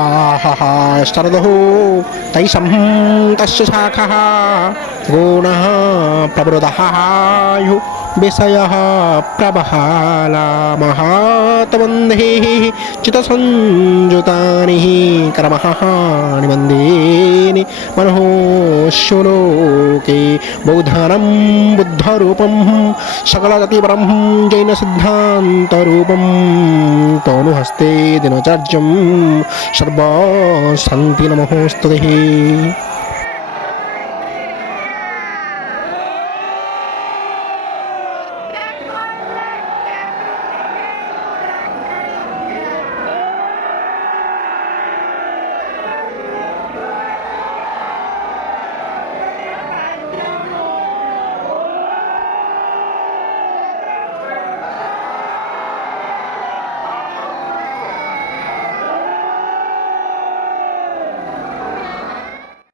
आहा शरदः तैषं तस्य शाखः गुणः प्रवृद्धः विषयः प्रबहाला महातवन्धे चितसंयुतानि कर्मः निबन्धेनि मनोश्वलोके बौद्धानं बुद्धरूपं सकलगतिपरं जैनसिद्धान्तरूपं तनुहस्ते दिनचर्यं सर्वशान्ति नमोस्तुते।